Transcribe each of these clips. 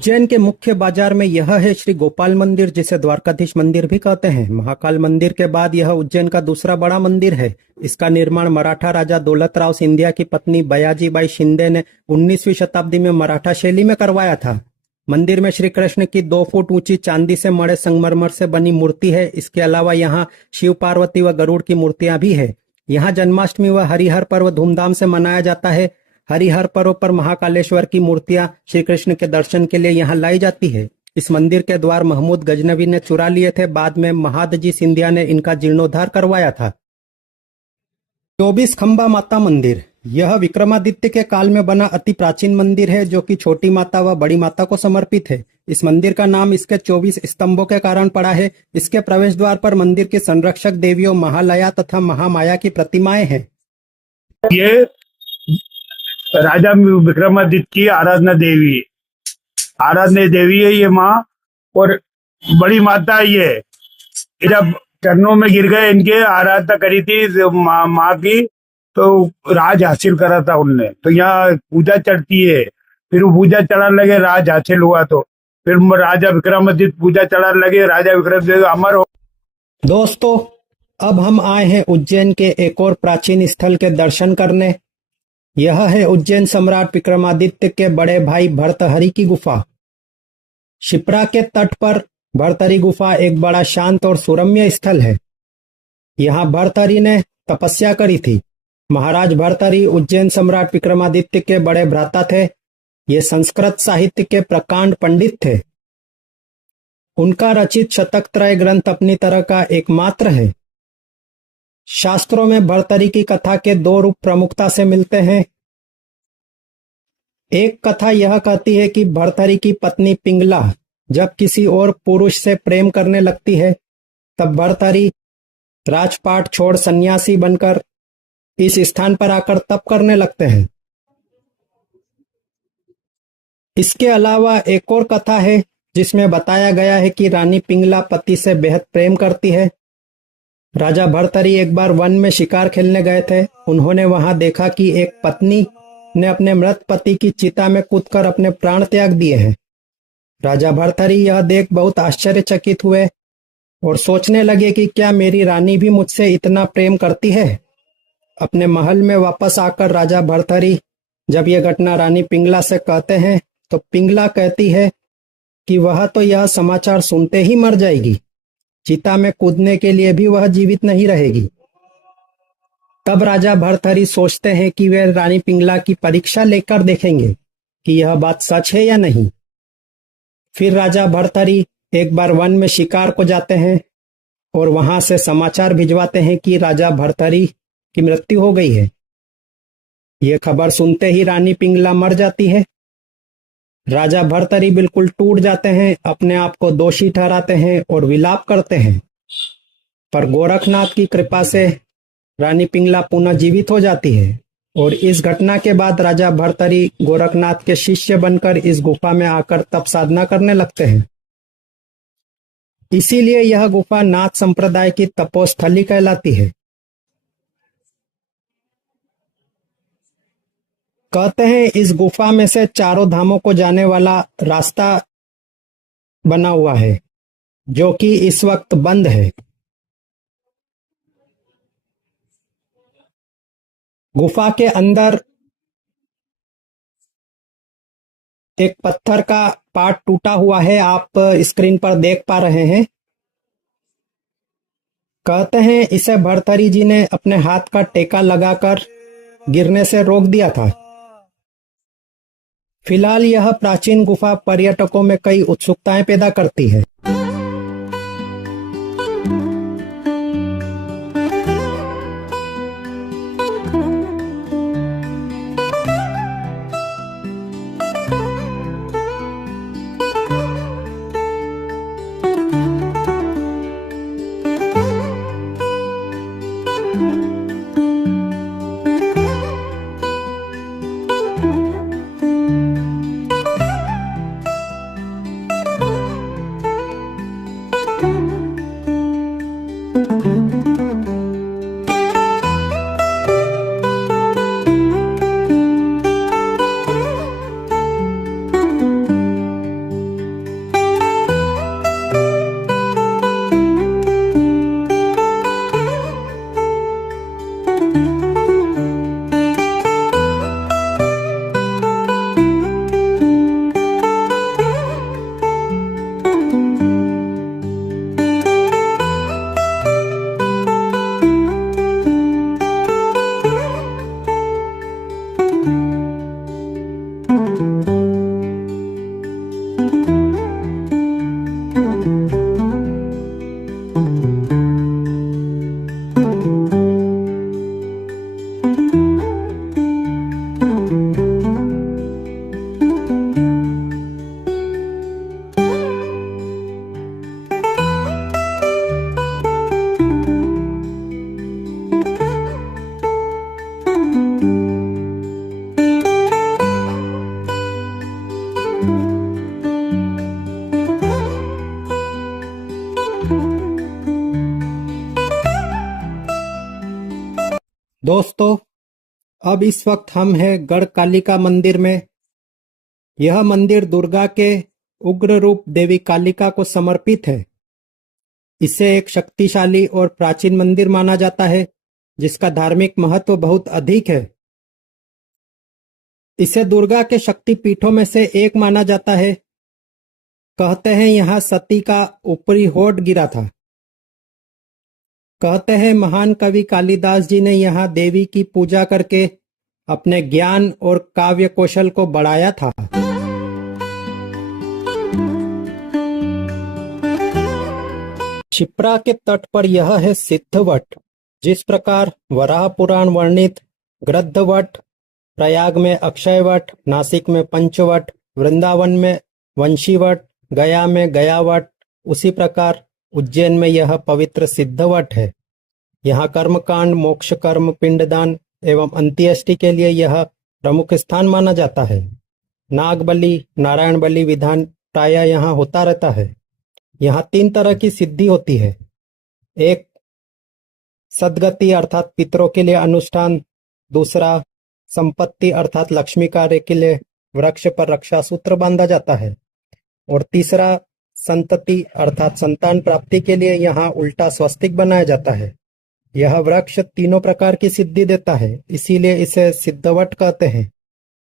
उज्जैन के मुख्य बाजार में यह है श्री गोपाल मंदिर, जिसे द्वारकाधीश मंदिर भी कहते हैं। महाकाल मंदिर के बाद यह उज्जैन का दूसरा बड़ा मंदिर है। इसका निर्माण मराठा राजा दौलतराव सिंधिया की पत्नी बयाजीबाई शिंदे ने 19वीं शताब्दी में मराठा शैली में करवाया था। मंदिर में श्री कृष्ण की 2 फुट ऊंची चांदी से मढ़े संगमरमर से बनी मूर्ति है। इसके अलावा यहाँ शिव पार्वती व गरुड़ की मूर्तियां भी है। यहाँ जन्माष्टमी व हरिहर पर्व धूमधाम से मनाया जाता है। हरिहर पर्व पर महाकालेश्वर की मूर्तियां श्री कृष्ण के दर्शन के लिए यहाँ लाई जाती है। इस मंदिर के द्वार महमूद गजनवी ने चुरा लिए थे। बाद में महादजी सिंधिया ने इनका जीर्णोद्धार करवाया था। 24 खंबा माता मंदिर, यह विक्रमादित्य के काल में बना अति प्राचीन मंदिर है, जो कि छोटी माता व बड़ी माता को समर्पित है। इस मंदिर का नाम इसके 24 स्तंभों के कारण पड़ा है। इसके प्रवेश द्वार पर मंदिर की संरक्षक देवियों महालया तथा महामाया की प्रतिमाएं हैं। ये राजा विक्रमादित्य की आराधना देवी है ये माँ, और बड़ी माता ये जब चरणों में गिर गए, इनके आराधना करी थी माँ की, तो राज हासिल करा था उनने। तो यहाँ पूजा चढ़ती है, फिर वो पूजा चढ़ाने लगे, राज हासिल हुआ। तो फिर राजा विक्रमादित्य पूजा चढ़ाने लगे, राजा विक्रमादित्य अमर हो। दोस्तों, अब हम आए हैं उज्जैन के एक और प्राचीन स्थल के दर्शन करने। यह है उज्जैन सम्राट विक्रमादित्य के बड़े भाई भर्तहरि की गुफा। शिप्रा के तट पर भर्तहरि गुफा एक बड़ा शांत और सुरम्य स्थल है। यहाँ भर्तहरि ने तपस्या करी थी। महाराज भर्तहरि उज्जैन सम्राट विक्रमादित्य के बड़े भ्राता थे। ये संस्कृत साहित्य के प्रकांड पंडित थे। उनका रचित शतकत्रय ग्रंथ अपनी तरह का एकमात्र है। शास्त्रों में भर्तहरि की कथा के 2 रूप प्रमुखता से मिलते हैं। एक कथा यह कहती है कि भर्तहरि की पत्नी पिंगला जब किसी और पुरुष से प्रेम करने लगती है, तब भर्तहरि राजपाट छोड़ सन्यासी बनकर इस स्थान पर आकर तप करने लगते हैं। इसके अलावा एक और कथा है जिसमें बताया गया है कि रानी पिंगला पति से बेहद प्रेम करती है। राजा भर्तहरि एक बार वन में शिकार खेलने गए थे। उन्होंने वहां देखा कि एक पत्नी ने अपने मृत पति की चिता में कूदकर अपने प्राण त्याग दिए हैं। राजा भर्तहरि यह देख बहुत आश्चर्यचकित हुए और सोचने लगे कि क्या मेरी रानी भी मुझसे इतना प्रेम करती है। अपने महल में वापस आकर राजा भर्तहरि जब यह घटना रानी पिंगला से कहते हैं, तो पिंगला कहती है कि वह तो यह समाचार सुनते ही मर जाएगी। चिता में कूदने के लिए भी वह जीवित नहीं रहेगी। तब राजा भर्तहरि सोचते हैं कि वे रानी पिंगला की परीक्षा लेकर देखेंगे कि यह बात सच है या नहीं। फिर राजा भर्तहरि एक बार वन में शिकार को जाते हैं और वहां से समाचार भिजवाते हैं कि राजा भर्तहरि की मृत्यु हो गई है। यह खबर सुनते ही रानी पिंगला मर जाती है। राजा भर्तहरि बिल्कुल टूट जाते हैं, अपने आप को दोषी ठहराते हैं और विलाप करते हैं। पर गोरखनाथ की कृपा से रानी पिंगला पुनः जीवित हो जाती है और इस घटना के बाद राजा भर्तहरि गोरखनाथ के शिष्य बनकर इस गुफा में आकर तप साधना करने लगते हैं। इसीलिए यह गुफा नाथ संप्रदाय की तपोस्थली कहलाती है। कहते हैं इस गुफा में से 4 धामों को जाने वाला रास्ता बना हुआ है, जो कि इस वक्त बंद है। गुफा के अंदर एक पत्थर का पार्ट टूटा हुआ है, आप स्क्रीन पर देख पा रहे हैं। कहते हैं इसे भर्तहरि जी ने अपने हाथ का टेका लगाकर गिरने से रोक दिया था। फिलहाल यह प्राचीन गुफा पर्यटकों में कई उत्सुकताएं पैदा करती है। दोस्तों, अब इस वक्त हम हैं गढ़ कालिका मंदिर में। यह मंदिर दुर्गा के उग्र रूप देवी कालिका को समर्पित है। इसे एक शक्तिशाली और प्राचीन मंदिर माना जाता है, जिसका धार्मिक महत्व बहुत अधिक है। इसे दुर्गा के शक्ति पीठों में से एक माना जाता है। कहते हैं यहाँ सती का ऊपरी होठ गिरा था। कहते हैं महान कवि कालिदास जी ने यहाँ देवी की पूजा करके अपने ज्ञान और काव्य कौशल को बढ़ाया था। क्षिप्रा के तट पर यह है सिद्धवट। जिस प्रकार वराह पुराण वर्णित गृद्धवट, प्रयाग में अक्षयवट, नासिक में पंचवट, वृंदावन में वंशीवट, गया में गयावट, उसी प्रकार उज्जैन में यह पवित्र सिद्धवट है। यहाँ कर्मकांड, मोक्ष कर्म, पिंडदान एवं अंत्येष्टि के लिए यह प्रमुख स्थान माना जाता है। नाग बलि, नारायण बलि विधान प्रायः यहाँ होता रहता है। यहाँ 3 तरह की सिद्धि होती है। एक सद्गति अर्थात पितरों के लिए अनुष्ठान, दूसरा संपत्ति अर्थात लक्ष्मी कार्य के लिए वृक्ष पर रक्षा सूत्र बांधा जाता है, और तीसरा संतति अर्थात संतान प्राप्ति के लिए यहाँ उल्टा स्वस्तिक बनाया जाता है। यह वृक्ष 3 प्रकार की सिद्धि देता है, इसीलिए इसे सिद्धवट कहते हैं।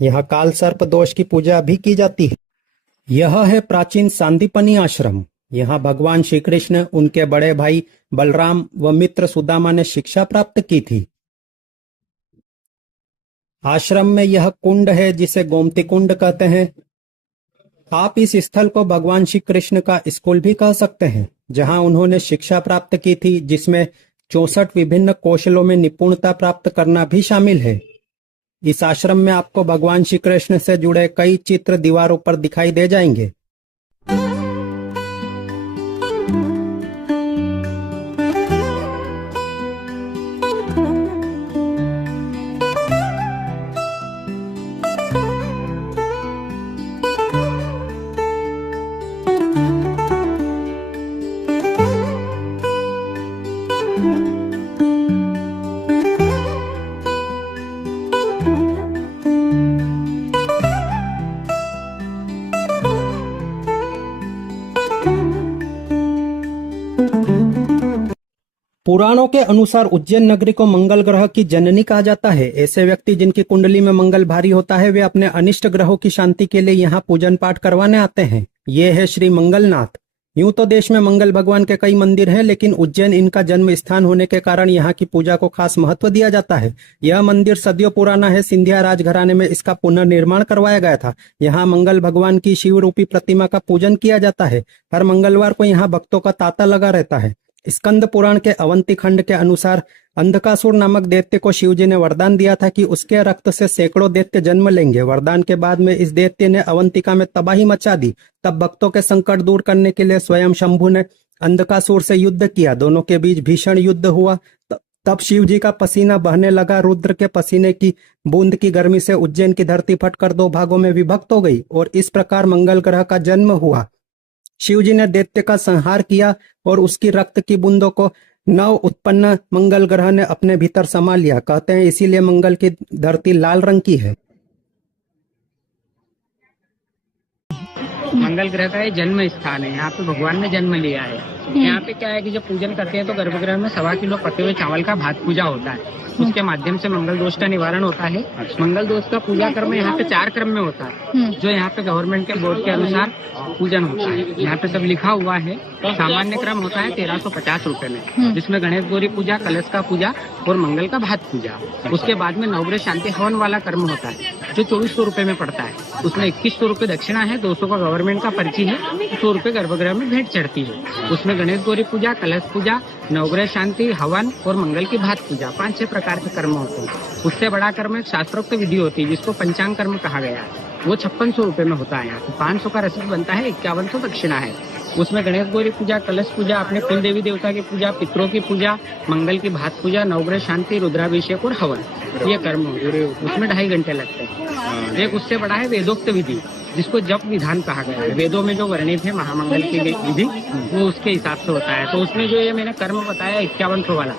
यहाँ काल सर्प दोष की पूजा भी की जाती है। यह है प्राचीन सांदीपनी आश्रम। यहाँ भगवान श्री कृष्ण, उनके बड़े भाई बलराम व मित्र सुदामा ने शिक्षा प्राप्त की थी। आश्रम में यह कुंड है जिसे गोमती कुंड कहते हैं। आप इस स्थल को भगवान श्री कृष्ण का स्कूल भी कह सकते हैं, जहां उन्होंने शिक्षा प्राप्त की थी, जिसमें 64 विभिन्न कौशलों में निपुणता प्राप्त करना भी शामिल है। इस आश्रम में आपको भगवान श्री कृष्ण से जुड़े कई चित्र दीवारों पर दिखाई दे जाएंगे। पुराणों के अनुसार उज्जैन नगरी को मंगल ग्रह की जननी कहा जाता है। ऐसे व्यक्ति जिनकी कुंडली में मंगल भारी होता है, वे अपने अनिष्ट ग्रहों की शांति के लिए यहाँ पूजन पाठ करवाने आते हैं। ये है श्री मंगलनाथ। यूं तो देश में मंगल भगवान के कई मंदिर हैं, लेकिन उज्जैन इनका जन्म स्थान होने के कारण यहाँ की पूजा को खास महत्व दिया जाता है। यह मंदिर सदियों पुराना है। सिंधिया राजघराने में इसका पुनर्निर्माण करवाया गया था। यहाँ मंगल भगवान की शिव रूपी प्रतिमा का पूजन किया जाता है। हर मंगलवार को यहाँ भक्तों का तांता लगा रहता है। स्कंद पुराण के अवंती खंड के अनुसार अंधकासुर नामक दैत्य को शिवजी ने वरदान दिया था कि उसके रक्त से सैकड़ों दैत्य जन्म लेंगे। वरदान के बाद में इस दैत्य ने अवंतिका में तबाही मचा दी। तब भक्तों के संकट दूर करने के लिए स्वयं शंभु ने अंधकासुर से युद्ध किया। दोनों के बीच भीषण युद्ध हुआ। तब शिवजी का पसीना बहने लगा। रुद्र के पसीने की बूंद की गर्मी से उज्जैन की धरती फटकर 2 भागों में विभक्त हो गई और इस प्रकार मंगल ग्रह का जन्म हुआ। शिवजी ने दैत्य का संहार किया और उसकी रक्त की बूंदों को नव उत्पन्न मंगल ग्रह ने अपने भीतर समा लिया। कहते हैं इसीलिए मंगल की धरती लाल रंग की है। मंगल ग्रह का ये जन्म स्थान है। यहाँ पे भगवान ने जन्म लिया है। यहाँ पे क्या है कि जब पूजन करते हैं तो गर्भगृह में 1.25 किलो पके हुए चावल का भात पूजा होता है। उसके माध्यम से मंगल दोष का निवारण होता है। मंगल दोष का पूजा कर्म यहाँ पे 4 क्रम में होता है, जो यहाँ पे गवर्नमेंट के बोर्ड के अनुसार पूजन होता है। यहाँ पे सब लिखा हुआ है। सामान्य क्रम होता है 1350 रुपए में, जिसमें गणेश गौरी पूजा, कलश का पूजा और मंगल का भात पूजा। उसके बाद में नवग्रह शांति हवन वाला कर्म होता है, जो 2400 रुपए में पड़ता है। उसमें 2100 रुपए दक्षिणा है, 200 का गवर्नमेंट का पर्ची है, 100 रुपए गर्भगृह में भेंट चढ़ती है। उसमें गणेश गौरी पूजा, कलश पूजा, नवग्रह शांति हवन और मंगल की भात पूजा 5-6 प्रकार के कर्म होते हैं। उससे बड़ा कर्म एक शास्त्रोक्त विधि होती है, जिसको पंचांग कर्म कहा गया है। वो 5600 रुपए में होता है। 500 का रसीद बनता है, 5100 दक्षिणा है। उसमें गणेश गौरी पूजा, कलश पूजा, अपने कुल देवी देवता की पूजा, पितरों की पूजा, मंगल की भात पूजा, नवग्रह शांति, रुद्राभिषेक और हवन, ये कर्म होते हैं। उसमें 2.5 घंटे लगते हैं। एक उससे बड़ा है वेदोक्त विधि। जिसको जप विधान कहा गया है। वेदों में जो वर्णित है महामंगल की विधि, वो उसके हिसाब से होता है। तो उसमें जो ये मैंने कर्म बताया 51 वाला,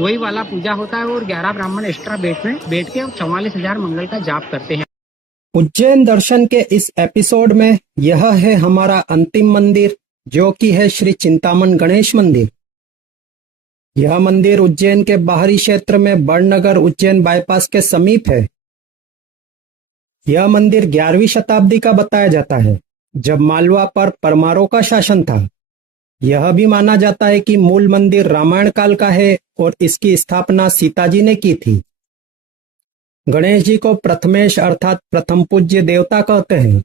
वही वाला पूजा होता है। और 11 ब्राह्मण एक्स्ट्रा बैठ के 44,000 मंगल का जाप करते हैं। उज्जैन दर्शन के इस एपिसोड में यह है हमारा अंतिम मंदिर, जो कि है श्री चिंतामण गणेश मंदिर। यह मंदिर उज्जैन के बाहरी क्षेत्र में बड़नगर उज्जैन बाईपास के समीप है। यह मंदिर 11वीं शताब्दी का बताया जाता है, जब मालवा पर परमारों का शासन था। यह भी माना जाता है कि मूल मंदिर रामायण काल का है और इसकी स्थापना सीता जी ने की थी। गणेश जी को प्रथमेश अर्थात प्रथम पूज्य देवता कहते हैं।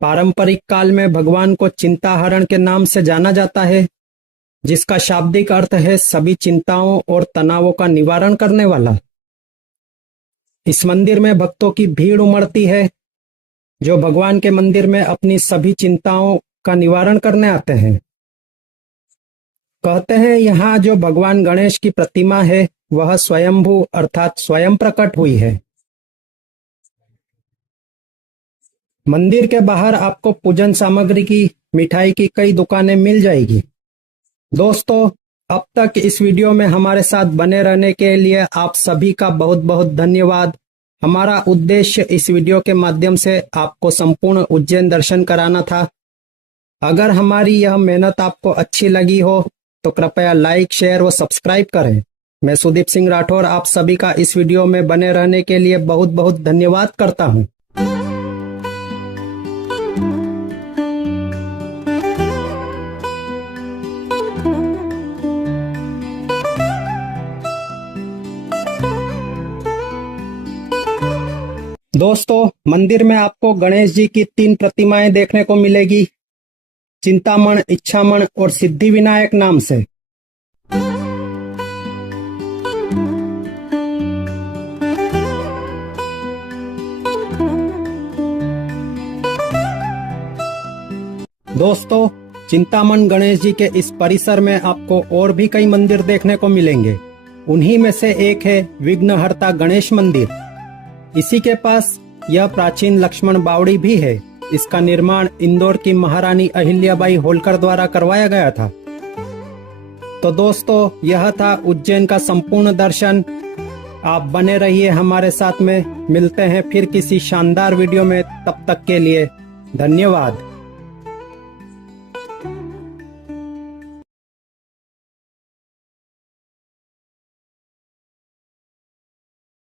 पारंपरिक काल में भगवान को चिंताहरण के नाम से जाना जाता है, जिसका शाब्दिक अर्थ है सभी चिंताओं और तनावों का निवारण करने वाला। इस मंदिर में भक्तों की भीड़ उमड़ती है, जो भगवान के मंदिर में अपनी सभी चिंताओं का निवारण करने आते हैं। कहते हैं यहाँ जो भगवान गणेश की प्रतिमा है वह स्वयंभू अर्थात स्वयं प्रकट हुई है। मंदिर के बाहर आपको पूजन सामग्री की, मिठाई की कई दुकानें मिल जाएगी। दोस्तों, अब तक इस वीडियो में हमारे साथ बने रहने के लिए आप सभी का बहुत बहुत धन्यवाद। हमारा उद्देश्य इस वीडियो के माध्यम से आपको संपूर्ण उज्जैन दर्शन कराना था। अगर हमारी यह मेहनत आपको अच्छी लगी हो तो कृपया लाइक, शेयर व सब्सक्राइब करें। मैं सुदीप सिंह राठौर आप सभी का इस वीडियो में बने रहने के लिए बहुत बहुत धन्यवाद करता हूं। दोस्तों, मंदिर में आपको गणेश जी की 3 प्रतिमाएं देखने को मिलेगी, चिंतामण, इच्छामण और सिद्धि विनायक नाम से। दोस्तों, चिंतामण गणेश जी के इस परिसर में आपको और भी कई मंदिर देखने को मिलेंगे। उन्हीं में से एक है विघ्नहर्ता गणेश मंदिर। इसी के पास यह प्राचीन लक्ष्मण बावड़ी भी है। इसका निर्माण इंदौर की महारानी अहिल्याबाई होलकर द्वारा करवाया गया था। तो दोस्तों, यह था उज्जैन का संपूर्ण दर्शन। आप बने रहिए हमारे साथ में। मिलते हैं फिर किसी शानदार वीडियो में। तब तक के लिए धन्यवाद।